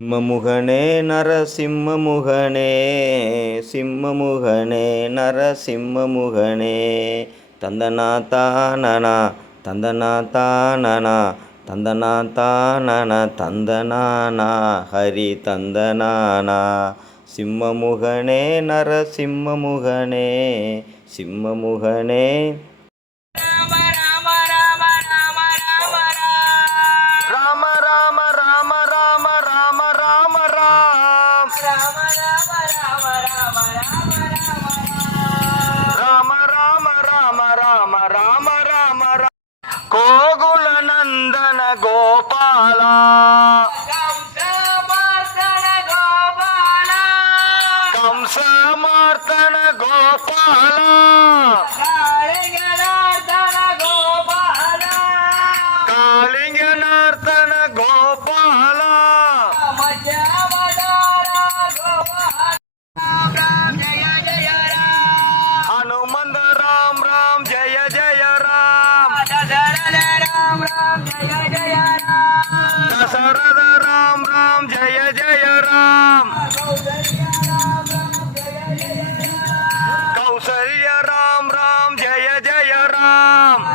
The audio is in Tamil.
சிம்மமுகனே நரசிம்மமுகனே சிம்மமுகனே நரசிம்மமுகனே தந்தனா தானனா தந்தனா தானனா தந்தனா தானன தந்தனானா ஹரி தந்தனானா சிம்மமுகனே நரசிம்மமுகனே சிம்மமுகனே கோகுல நந்தன கோபாலா கம்சமார்த்தன கோபாலா காளிங்கனார்த்தன கோபாலா ஹனுமந்த ராம் ராம் ஜய ஜய ராம் दशरथ राम राम जय जय राम कौसल्य राम राम जय जय राम